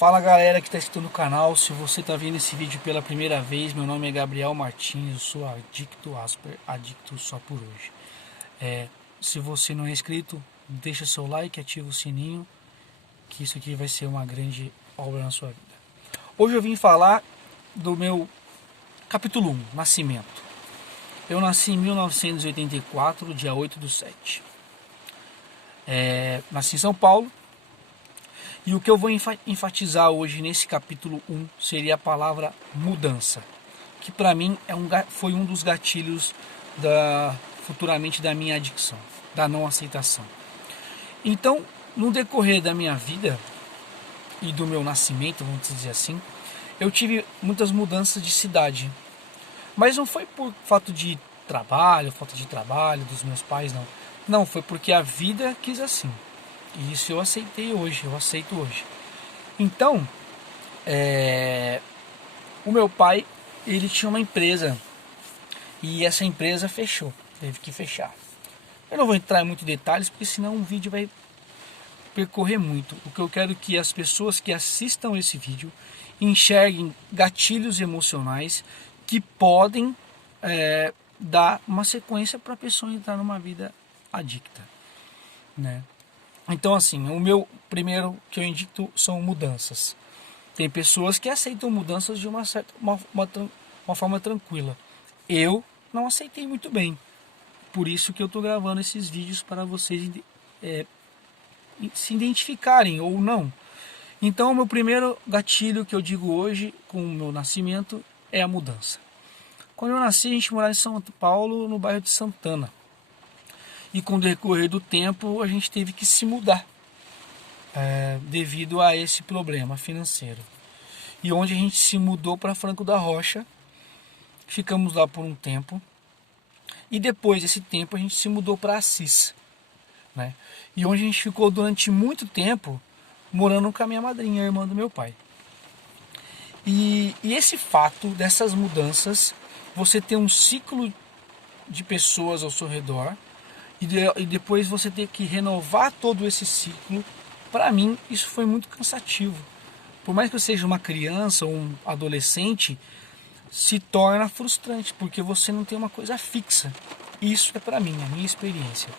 Fala galera que está assistindo o canal, se você está vendo esse vídeo pela primeira vez, meu nome é Gabriel Martins, eu sou adicto Asper, adicto só por hoje. Se você não é inscrito, deixa seu like, ativa o sininho, que isso aqui vai ser uma grande obra na sua vida. Hoje eu vim falar do meu capítulo 1, Nascimento. Eu nasci em 1984, dia 8/7. Nasci em São Paulo. E o que eu vou enfatizar hoje nesse capítulo 1 seria a palavra mudança, que para mim foi um dos gatilhos futuramente da minha adicção, da não aceitação. Então, no decorrer da minha vida e do meu nascimento, vamos dizer assim, eu tive muitas mudanças de cidade. Mas não foi por falta de trabalho dos meus pais, não. Não, foi porque a vida quis assim. E isso eu aceitei hoje, eu aceito hoje. Então, o meu pai, ele tinha uma empresa e essa empresa fechou, teve que fechar. Eu não vou entrar em muitos detalhes porque senão o vídeo vai percorrer muito. O que eu quero é que as pessoas que assistam esse vídeo enxerguem gatilhos emocionais que podem dar uma sequência para a pessoa entrar numa vida adicta, né? Então, assim, o meu primeiro que eu indico são mudanças. Tem pessoas que aceitam mudanças de uma forma tranquila. Eu não aceitei muito bem. Por isso que eu estou gravando esses vídeos para vocês se identificarem ou não. Então, o meu primeiro gatilho que eu digo hoje com o meu nascimento é a mudança. Quando eu nasci, a gente morava em São Paulo, no bairro de Santana. E com o decorrer do tempo a gente teve que se mudar devido a esse problema financeiro. E onde a gente se mudou para Franco da Rocha, ficamos lá por um tempo. E depois desse tempo a gente se mudou para Assis, né? E onde a gente ficou durante muito tempo morando com a minha madrinha, a irmã do meu pai. E esse fato dessas mudanças, você ter um ciclo de pessoas ao seu redor, e depois você ter que renovar todo esse ciclo, para mim isso foi muito cansativo. Por mais que eu seja uma criança ou um adolescente, se torna frustrante, porque você não tem uma coisa fixa. Isso é para mim, a minha experiência.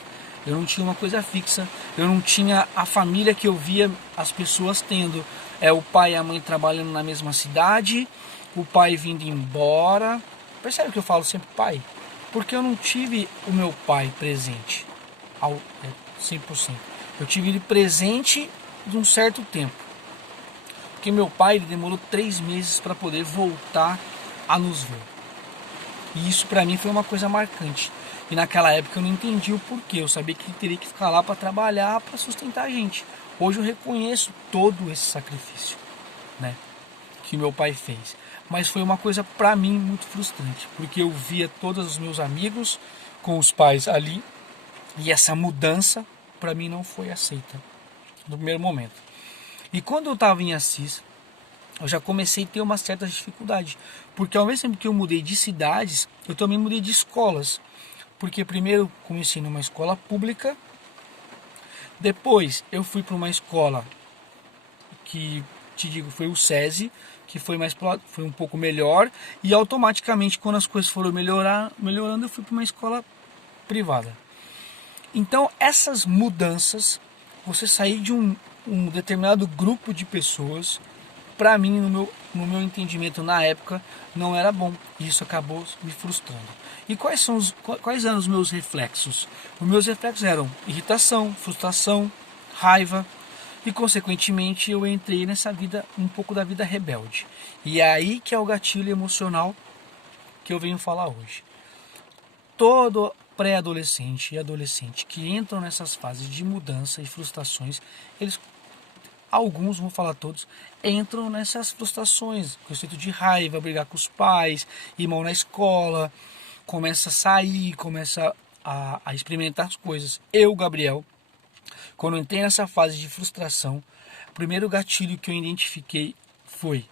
Eu não tinha uma coisa fixa, eu não tinha a família que eu via as pessoas tendo. O pai e a mãe trabalhando na mesma cidade, o pai vindo embora. Percebe que eu falo sempre pai? Porque eu não tive o meu pai presente ao 100%. Eu tive ele presente de um certo tempo. Porque meu pai ele demorou 3 meses para poder voltar a nos ver. E isso para mim foi uma coisa marcante. E naquela época eu não entendi o porquê. Eu sabia que ele teria que ficar lá para trabalhar, para sustentar a gente. Hoje eu reconheço todo esse sacrifício, né, que meu pai fez. Mas foi uma coisa para mim muito frustrante, porque eu via todos os meus amigos com os pais ali, e essa mudança para mim não foi aceita no primeiro momento. E quando eu estava em Assis, eu já comecei a ter uma certa dificuldade, porque ao mesmo tempo que eu mudei de cidades, eu também mudei de escolas, porque primeiro comecei numa escola pública, depois eu fui para uma escola que, te digo, foi o SESI, que foi um pouco melhor, e automaticamente quando as coisas foram melhorando, eu fui para uma escola privada. Então essas mudanças, você sair de um determinado grupo de pessoas, para mim, no meu entendimento na época, não era bom. E isso acabou me frustrando. E quais eram os meus reflexos? Os meus reflexos eram irritação, frustração, raiva. E consequentemente eu entrei nessa vida, um pouco da vida rebelde. E é aí que é o gatilho emocional que eu venho falar hoje. Todo pré-adolescente e adolescente que entram nessas fases de mudança e frustrações, alguns, vou falar todos, entram nessas frustrações, conceito de raiva, brigar com os pais, ir mal na escola, começa a sair, começa a experimentar as coisas. Eu, Gabriel, quando eu entrei nessa fase de frustração, o primeiro gatilho que eu identifiquei foi: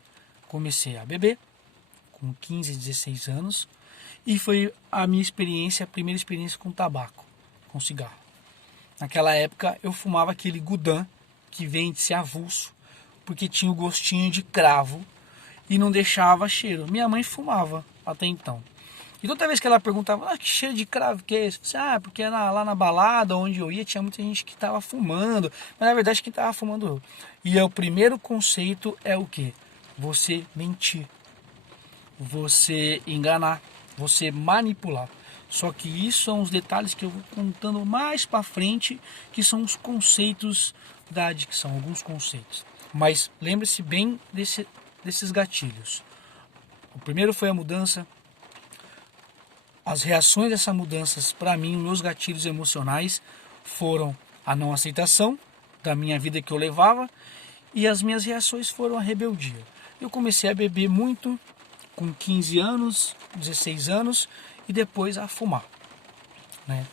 comecei a beber com 15, 16 anos, e foi a primeira experiência com tabaco, com cigarro. Naquela época eu fumava aquele Gudan, que vende-se avulso porque tinha o gostinho de cravo e não deixava cheiro. Minha mãe fumava até então. E toda vez que ela perguntava, que cheiro de cravo que é esse? Eu disse, porque lá na balada onde eu ia tinha muita gente que estava fumando, mas na verdade quem estava fumando eu. E o primeiro conceito é o quê? Você mentir, você enganar, você manipular. Só que isso são os detalhes que eu vou contando mais para frente, que são os conceitos da adicção, alguns conceitos. Mas lembre-se bem desses gatilhos. O primeiro foi a mudança. As reações dessas mudanças, para mim, meus gatilhos emocionais foram a não aceitação da minha vida que eu levava, e as minhas reações foram a rebeldia. Eu comecei a beber muito com 15 anos, 16 anos, e depois a fumar, né?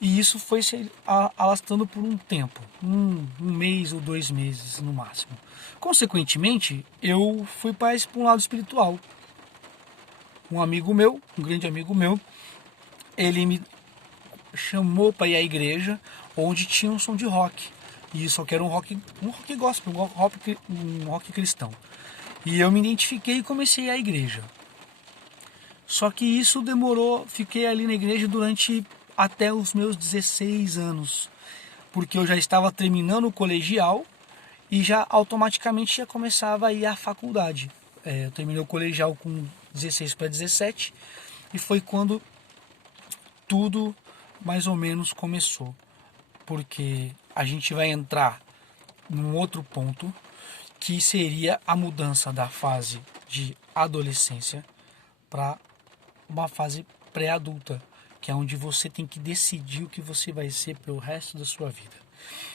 E isso foi se alastrando por um tempo, um mês ou 2 meses no máximo. Consequentemente, eu fui para um lado espiritual. Um amigo meu, um grande amigo meu, ele me chamou para ir à igreja onde tinha um som de rock. E só que era um rock gospel, um rock cristão. E eu me identifiquei e comecei a ir à igreja. Só que isso demorou, fiquei ali na igreja durante até os meus 16 anos. Porque eu já estava terminando o colegial e já automaticamente já começava a ir à faculdade. Eu terminei o colegial com 16 para 17 e foi quando tudo mais ou menos começou. Porque a gente vai entrar num outro ponto que seria a mudança da fase de adolescência para uma fase pré-adulta, que é onde você tem que decidir o que você vai ser pelo resto da sua vida.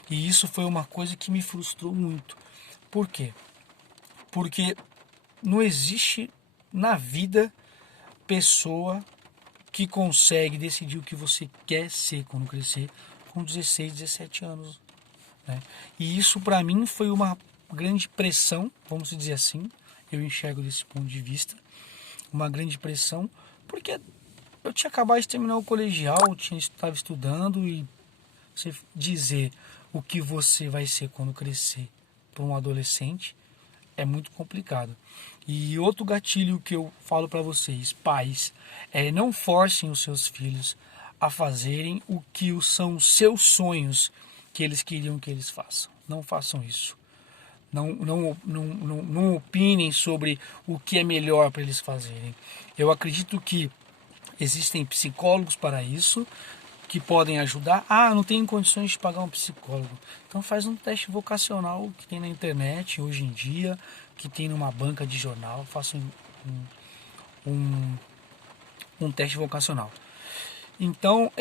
E isso foi uma coisa que me frustrou muito. Por quê? Porque não existe na vida pessoa que consegue decidir o que você quer ser quando crescer com 16, 17 anos, né? E isso para mim foi uma grande pressão, vamos dizer assim, eu enxergo desse ponto de vista, uma grande pressão, porque eu tinha acabado de terminar o colegial, estava estudando, e você dizer o que você vai ser quando crescer para um adolescente é muito complicado. E outro gatilho que eu falo para vocês, pais, não forcem os seus filhos a fazerem o que são os seus sonhos que eles queriam que eles façam. Não façam isso. Não opinem sobre o que é melhor para eles fazerem. Eu acredito que existem psicólogos para isso, que podem ajudar. Não tenho condições de pagar um psicólogo. Então faz um teste vocacional que tem na internet hoje em dia, que tem numa banca de jornal. Faça um teste vocacional. Então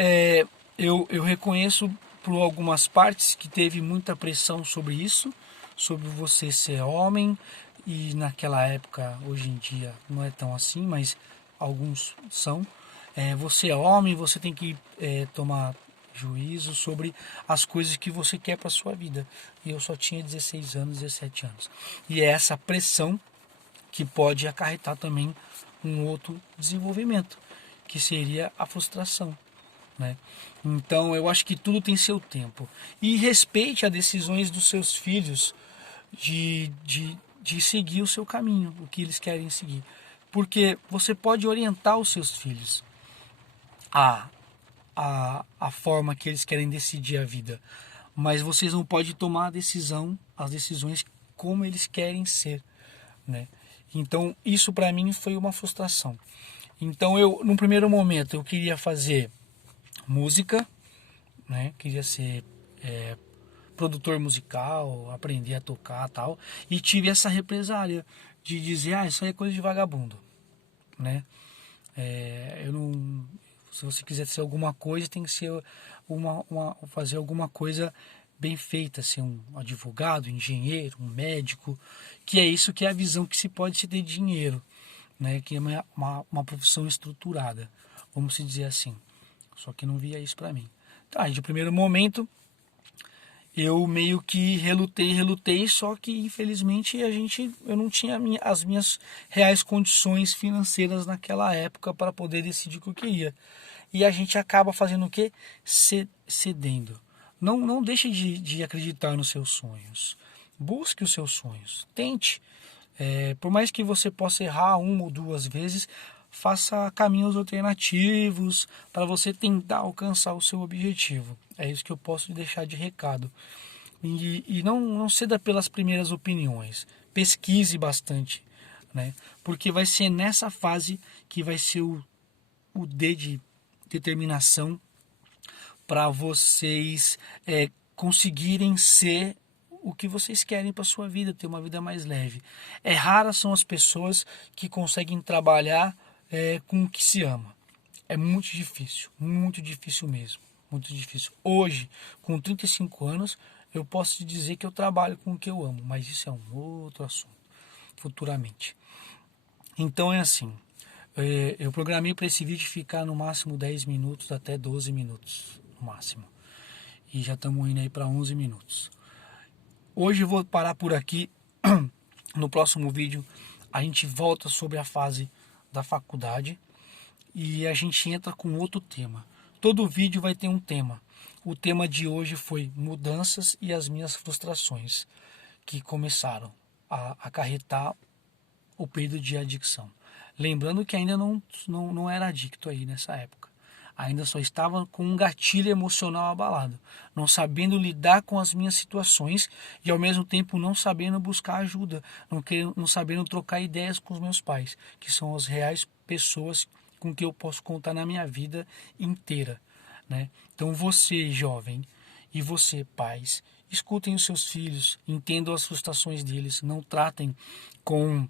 eu reconheço por algumas partes que teve muita pressão sobre isso, sobre você ser homem, e naquela época, hoje em dia não é tão assim, mas alguns são. Você é homem, você tem que tomar juízo sobre as coisas que você quer para sua vida. E eu só tinha 16 anos, 17 anos. E é essa pressão que pode acarretar também um outro desenvolvimento, que seria a frustração, né? Então eu acho que tudo tem seu tempo. E respeite as decisões dos seus filhos de seguir o seu caminho, o que eles querem seguir. Porque você pode orientar os seus filhos a forma que eles querem decidir a vida, mas vocês não podem tomar as decisões como eles querem ser, né? Então isso para mim foi uma frustração. Então no primeiro momento eu queria fazer música, né? Queria ser produtor musical, aprender a tocar, tal, e tive essa represália de dizer, isso aí é coisa de vagabundo, né? Eu não, se você quiser ser alguma coisa, tem que ser fazer alguma coisa bem feita, ser um advogado, engenheiro, um médico, que é isso, que é a visão que se pode se ter dinheiro, né? Que é uma profissão estruturada, vamos se dizer assim. Só que não via isso para mim. Tá, de primeiro momento eu meio que relutei, só que infelizmente eu não tinha as minhas reais condições financeiras naquela época para poder decidir o que eu queria. E a gente acaba fazendo o quê? Cedendo. Não deixe de acreditar nos seus sonhos. Busque os seus sonhos, tente. Por mais que você possa errar uma ou duas vezes, faça caminhos alternativos para você tentar alcançar o seu objetivo. É isso que eu posso deixar de recado. E não ceda pelas primeiras opiniões. Pesquise bastante, né? Porque vai ser nessa fase que vai ser o D de determinação para vocês conseguirem ser o que vocês querem para sua vida, ter uma vida mais leve. Raras são as pessoas que conseguem trabalhar com o que se ama. É muito difícil mesmo, muito difícil. Hoje, com 35 anos, eu posso te dizer que eu trabalho com o que eu amo, mas isso é um outro assunto, futuramente. Então é assim, eu programei para esse vídeo ficar no máximo 10 minutos até 12 minutos, no máximo. E já estamos indo aí para 11 minutos. Hoje eu vou parar por aqui. No próximo vídeo a gente volta sobre a fase da faculdade e a gente entra com outro tema. Todo vídeo vai ter um tema. O tema de hoje foi mudanças e as minhas frustrações, que começaram a acarretar o período de adicção. Lembrando que ainda não era adicto aí nessa época. Ainda só estava com um gatilho emocional abalado, não sabendo lidar com as minhas situações e ao mesmo tempo não sabendo buscar ajuda, não sabendo trocar ideias com os meus pais, que são as reais pessoas com que eu posso contar na minha vida inteira, né? Então você, jovem, e você, pais, escutem os seus filhos, entendam as frustrações deles, não tratem como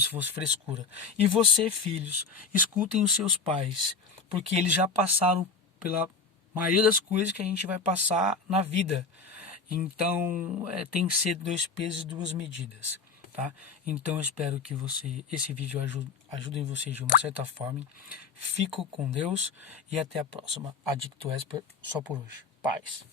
se fosse frescura. E você, filhos, escutem os seus pais, porque eles já passaram pela maioria das coisas que a gente vai passar na vida. Então, tem que ser 2 pesos e 2 medidas, tá? Então, eu espero que esse vídeo ajude vocês de uma certa forma. Fico com Deus e até a próxima. Adicto Esper, só por hoje. Paz.